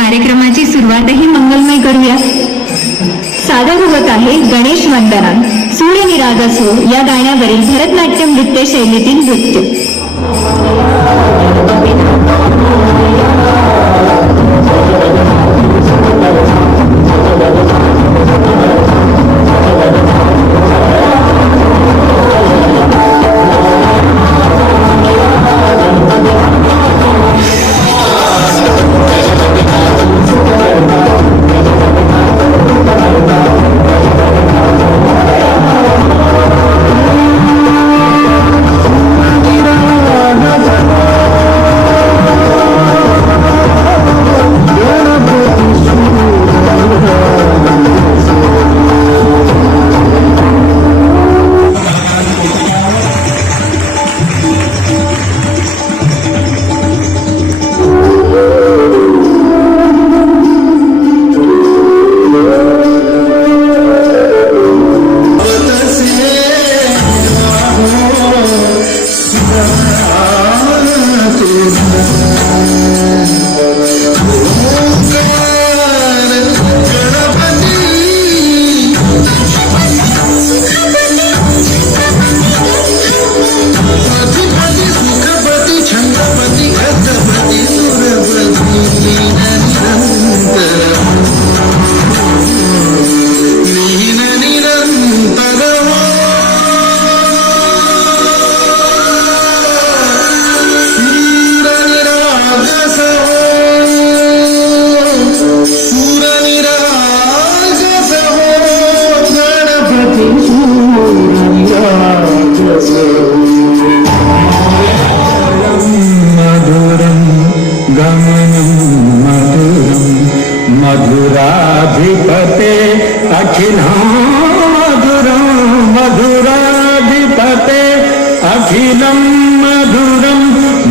कार्यक्रमाची सुरुवातही मंगलमय करूया. सादर होत आहे गणेश वंदना सूर्य निराग असो या गाण्यावरील भरतनाट्यम नृत्य शैलीतील नृत्य. मधुराधिपते अखिलं मधुरं मधुराधिपते अखिलं मधुरं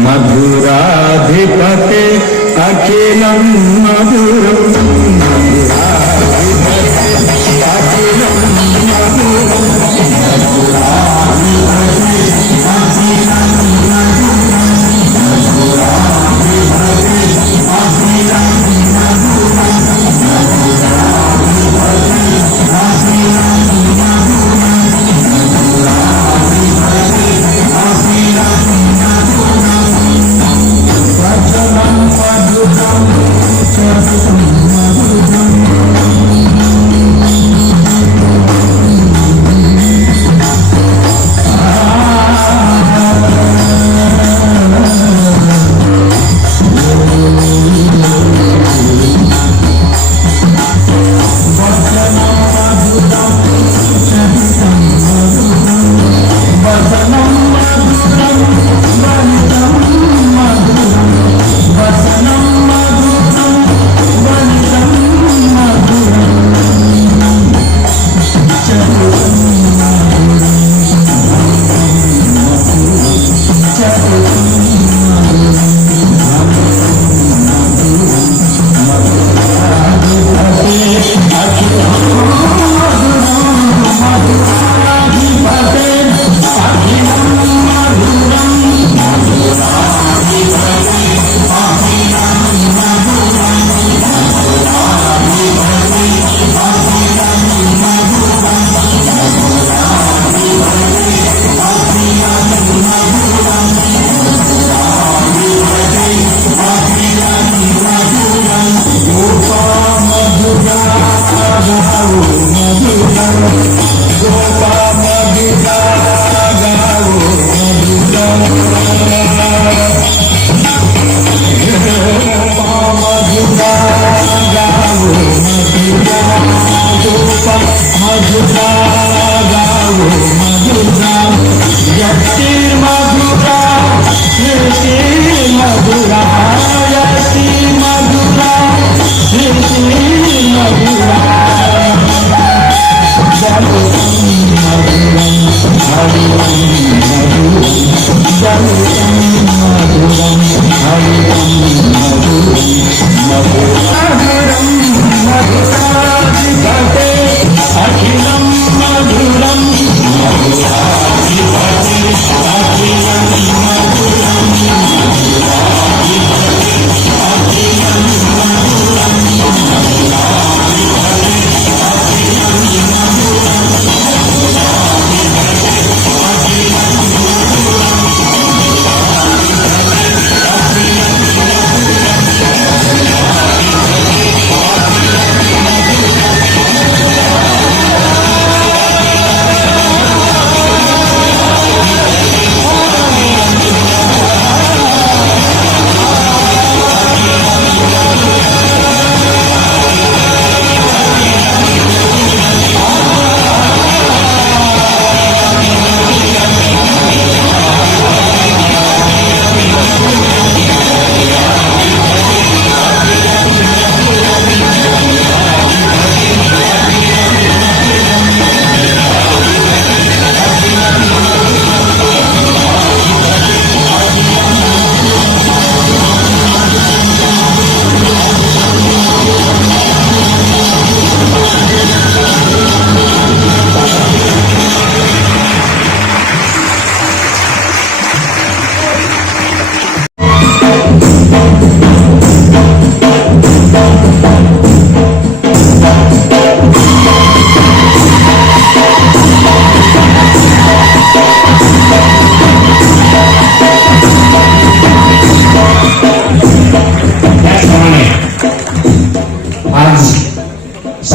मधुराधिपते अखिलं मधुरं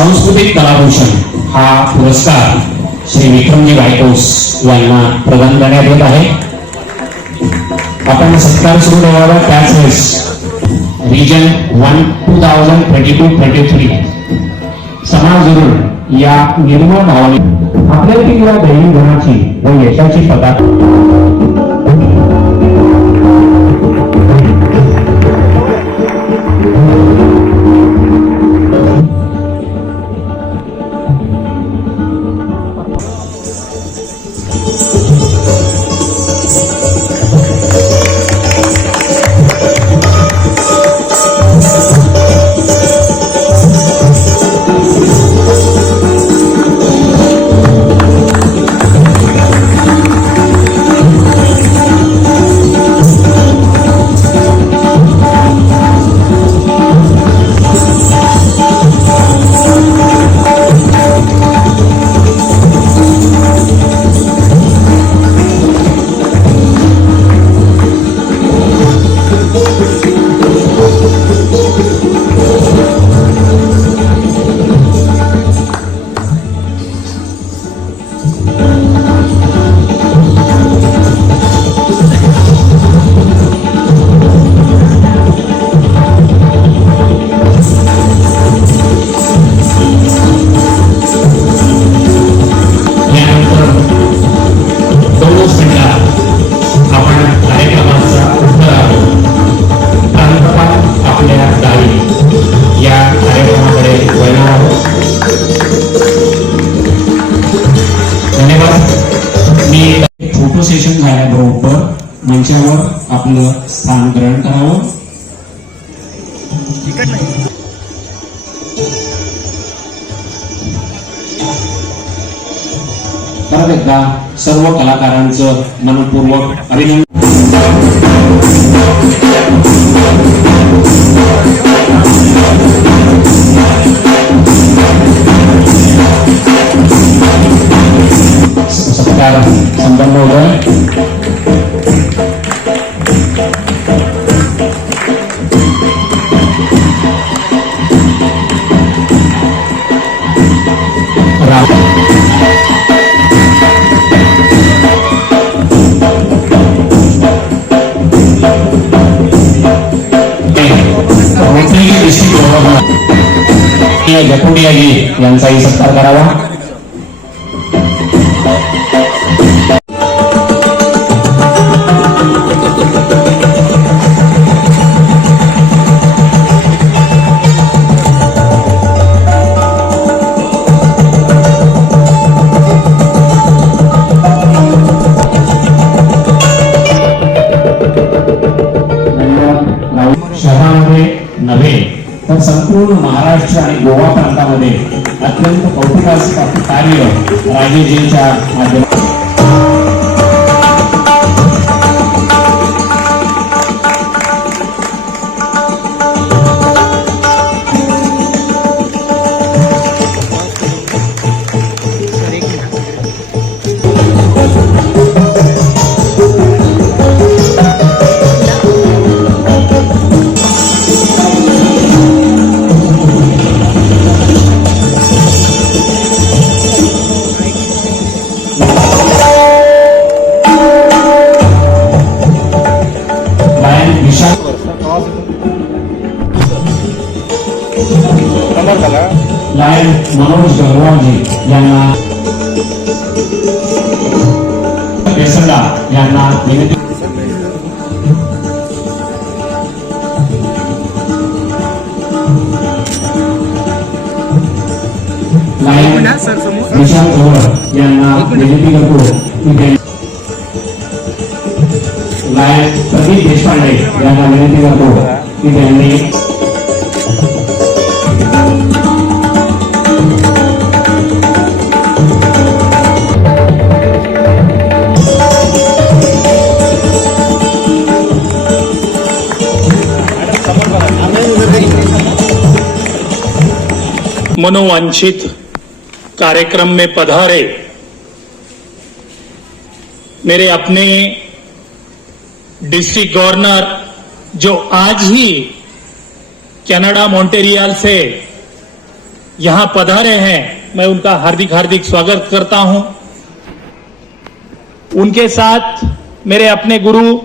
सांस्कृतिक कलाभूषण हा पुरस्कार श्री विक्रमजी गायकोस यांना प्रदान करण्यात येत आहे. आपण सत्कार सुरू ठेवावा त्याच वेळेस रिजन 2022-23 समाज धोरण या निर्मळ भावने आपल्यातील या दैनिक गुणाची व यशाची पताका फोटो सेशन झाल्याबरोबर मंचावर आपलं स्थान ग्रहण करावं. परत एकदा सर्व कलाकारांचं मनपूर्वक अभिनंदन. सत्कार संपन्न होतोय. जकुडियाजी यांचाही सत्कार करावा. शहरामध्ये नव्हे तर संपूर्ण महाराष्ट्र आणि गोवा प्रांतामध्ये अत्यंत कौतुकास्पद कार्य राजेजींच्या माध्यमातून लायन मनोज गंगवाजी यांना बेसरडा यांना विनंती. लायन विशाल गौर यांना विनंती करतो की लायन प्रदीप देशपांडे यांना विनंती करतो की त्यांनी मनोवांछित कार्यक्रम में पधारे मेरे अपने डिस्ट्रिक्ट गवर्नर जो आज ही कनाडा मॉन्ट्रियल से यहां पधारे हैं, मैं उनका हार्दिक हार्दिक स्वागत करता हूं। उनके साथ मेरे अपने गुरु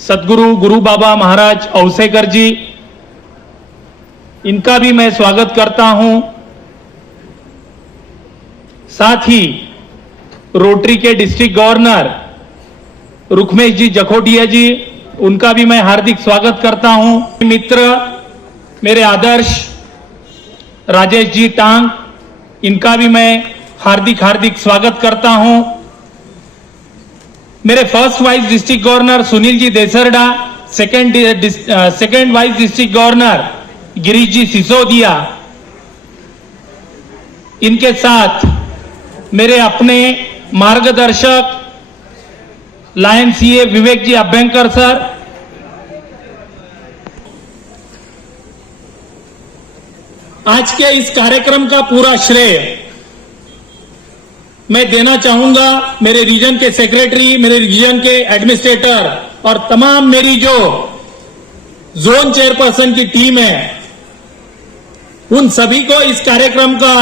सदगुरु गुरु बाबा महाराज औसेकर जी, इनका भी मैं स्वागत करता हूं। साथ ही रोटरी के डिस्ट्रिक्ट गवर्नर रुखमेश जी जखोटिया जी, उनका भी मैं हार्दिक स्वागत करता हूं। मित्र मेरे आदर्श राजेश जी टांग, इनका भी मैं हार्दिक हार्दिक स्वागत करता हूं। मेरे first vice district governor Sunil ji Desarda, second vice district governor Girish ji Sisodia, इनके साथ मेरे अपने मार्गदर्शक lion CA Vivek ji Abhyankar sir, आज के इस कार्यक्रम का पूरा श्रेय मैं देना चाहूंगा मेरे रीजन के सेक्रेटरी, मेरे रीजन के एडमिनिस्ट्रेटर और तमाम मेरी जो जोन चेयरपर्सन की टीम है, उन सभी को इस कार्यक्रम का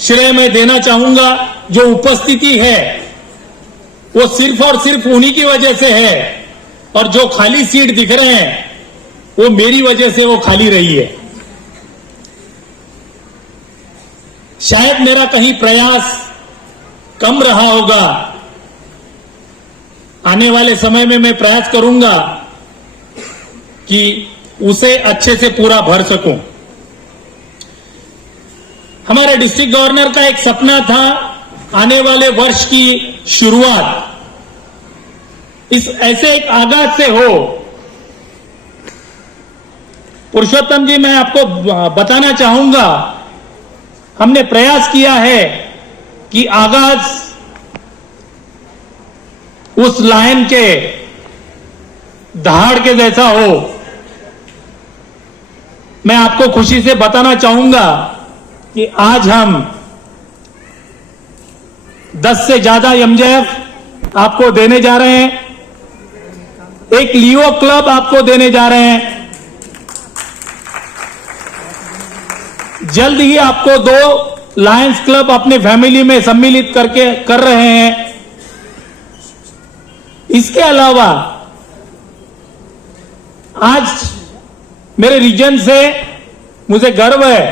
श्रेय मैं देना चाहूंगा। जो उपस्थिति है वो सिर्फ और सिर्फ उन्हीं की वजह से है, और जो खाली सीट दिख रहे हैं वो मेरी वजह से वो खाली रही है। शायद मेरा कहीं प्रयास कम रहा होगा, आने वाले समय में मैं प्रयास करूंगा कि उसे अच्छे से पूरा भर सकूं। हमारे डिस्ट्रिक्ट गवर्नर का एक सपना था, आने वाले वर्ष की शुरुआत इस ऐसे एक आगाज से हो। पुरुषोत्तम जी, मैं आपको बताना चाहूंगा, हमने प्रयास किया है कि आगाज उस लायन के दहाड़ के जैसा हो। मैं आपको खुशी से बताना चाहूंगा कि आज हम 10 से ज्यादा एमजेएफ आपको देने जा रहे हैं, एक लियो क्लब आपको देने जा रहे हैं, जल्द ही आपको 2 लायंस क्लब अपने फैमिली में सम्मिलित कर रहे हैं। इसके अलावा आज मेरे रीजन से मुझे गर्व है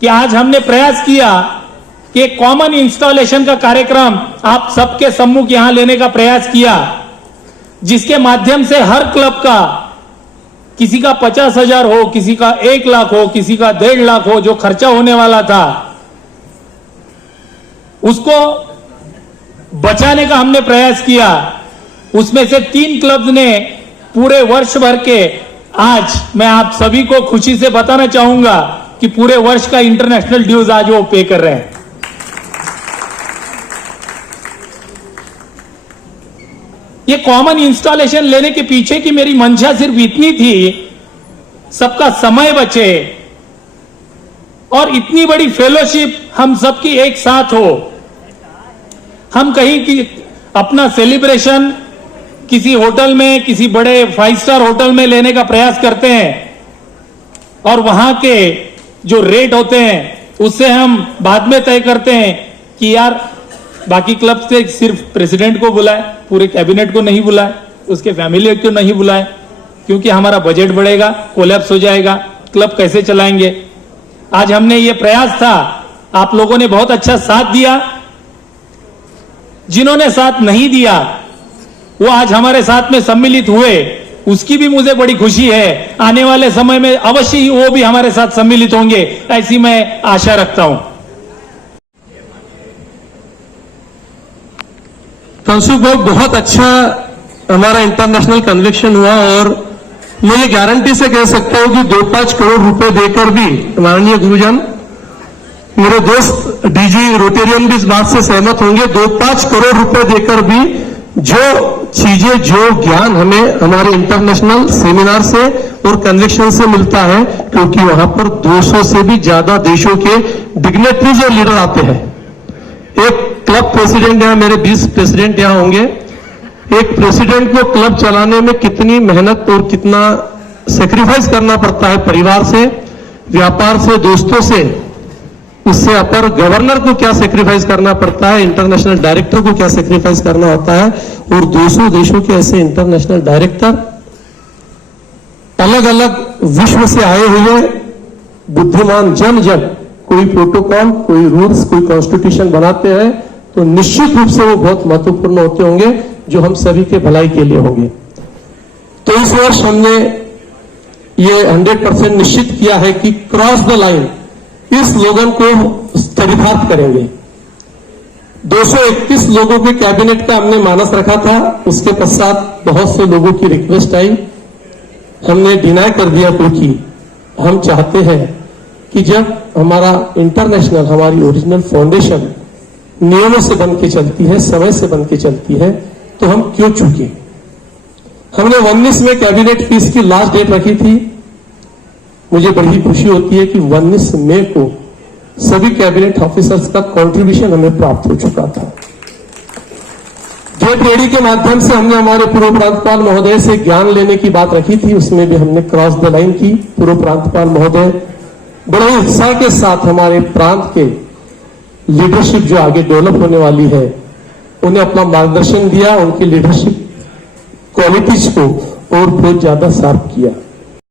कि आज हमने प्रयास किया कि एक कॉमन इंस्टॉलेशन का कार्यक्रम आप सबके सम्मुख यहां लेने का प्रयास किया, जिसके माध्यम से हर क्लब का, किसी का 50,000 हो, किसी का 1 लाख हो, किसी का 1.5 लाख हो, जो खर्चा होने वाला था उसको बचाने का हमने प्रयास किया। उसमें से 3 क्लब्स ने पूरे वर्ष भर के, आज मैं आप सभी को खुशी से बताना चाहूंगा कि पूरे वर्ष का इंटरनेशनल ड्यूज आज वो पे कर रहे हैं। ये कॉमन इंस्टॉलेशन लेने के पीछे की मेरी मंशा सिर्फ इतनी थी, सबका समय बचे और इतनी बड़ी फेलोशिप हम सबकी एक साथ हो। हम कहीं की अपना सेलिब्रेशन किसी होटल में, किसी बड़े 5 स्टार होटल में लेने का प्रयास करते हैं और वहां के जो रेट होते हैं उससे हम बाद में तय करते हैं कि यार बाकी क्लब से सिर्फ प्रेसिडेंट को बुलाए, पूरे कैबिनेट को नहीं बुलाए, उसके फैमिली को नहीं बुलाए, क्योंकि हमारा बजट बढ़ेगा, कोलैप्स हो जाएगा, क्लब कैसे चलाएंगे। आज हमने ये प्रयास था, आप लोगों ने बहुत अच्छा साथ दिया। जिन्होंने साथ नहीं दिया वो आज हमारे साथ में सम्मिलित हुए, उसकी भी मुझे बड़ी खुशी है। आने वाले समय में अवश्य ही वो भी हमारे साथ सम्मिलित होंगे, ऐसी मैं आशा रखता हूं। तनसुख भाई, बहुत अच्छा हमारा इंटरनेशनल कन्वेंशन हुआ और मैं ये गारंटी से कह सकता हूं कि 2-5 करोड़ रुपए देकर भी माननीय गुरुजन, मेरे दोस्त डीजी रोटेरियन भी इस बात से सहमत होंगे, 2-5 करोड़ रुपए देकर भी जो चीजें, जो ज्ञान हमें हमारे इंटरनेशनल सेमिनार से और कन्वेंशन से मिलता है, क्योंकि वहां पर 200 से भी ज्यादा देशों के डिग्नेटरीज और लीडर आते हैं। एक क्लब प्रेसिडेंट यहां, मेरे 20 प्रेसिडेंट यहां होंगे। एक प्रेसिडेंट को क्लब चलाने में कितनी मेहनत और कितना सेक्रीफाइस करना पड़ता है परिवार से, व्यापार से, दोस्तों से, इससे अपर गवर्नर को क्या सेक्रीफाइस करना पड़ता है, इंटरनेशनल डायरेक्टर को क्या सेक्रीफाइस करना होता है, और 200 देशों के ऐसे इंटरनेशनल डायरेक्टर अलग अलग विश्व से आए हुए बुद्धिमान जन जब कोई प्रोटोकॉल, कोई रूल्स, कोई कॉन्स्टिट्यूशन बनाते हैं तो निश्चित रूप से वो बहुत महत्वपूर्ण होते होंगे, जो हम सभी के भलाई के लिए होंगे। तो इस वर्ष हमने ये 100% निश्चित किया है कि क्रॉस द लाइन इस स्लोगन को चरितार्थ करेंगे। 231 लोगों के कैबिनेट का हमने मानस रखा था, उसके पश्चात बहुत से लोगों की रिक्वेस्ट आई, हमने डिनाई कर दिया, क्योंकि हम चाहते हैं कि जब हमारा इंटरनेशनल, हमारी ओरिजिनल फाउंडेशन नियमों से बन के चलती है, समय से बन के चलती है, तो हम क्यों चूके। हमने 19 में कैबिनेट फीस की लास्ट डेट रखी थी। मुझे बड़ी खुशी होती है कि 19 मई को सभी कैबिनेट ऑफिसर्स का कंट्रीब्यूशन हमें प्राप्त हो चुका था। गेट रेडी के माध्यम से हमने हमारे पूर्व प्रांतपाल महोदय से ज्ञान लेने की बात रखी थी, उसमें भी हमने क्रॉस द लाइन की। पूर्व प्रांतपाल महोदय बड़े उत्साह के साथ हमारे प्रांत के लीडरशिप जो आगे डेवलप होने वाली है, उन्हें अपना मार्गदर्शन दिया, उनकी लीडरशिप क्वालिटीज को और बहुत ज्यादा शार्प किया।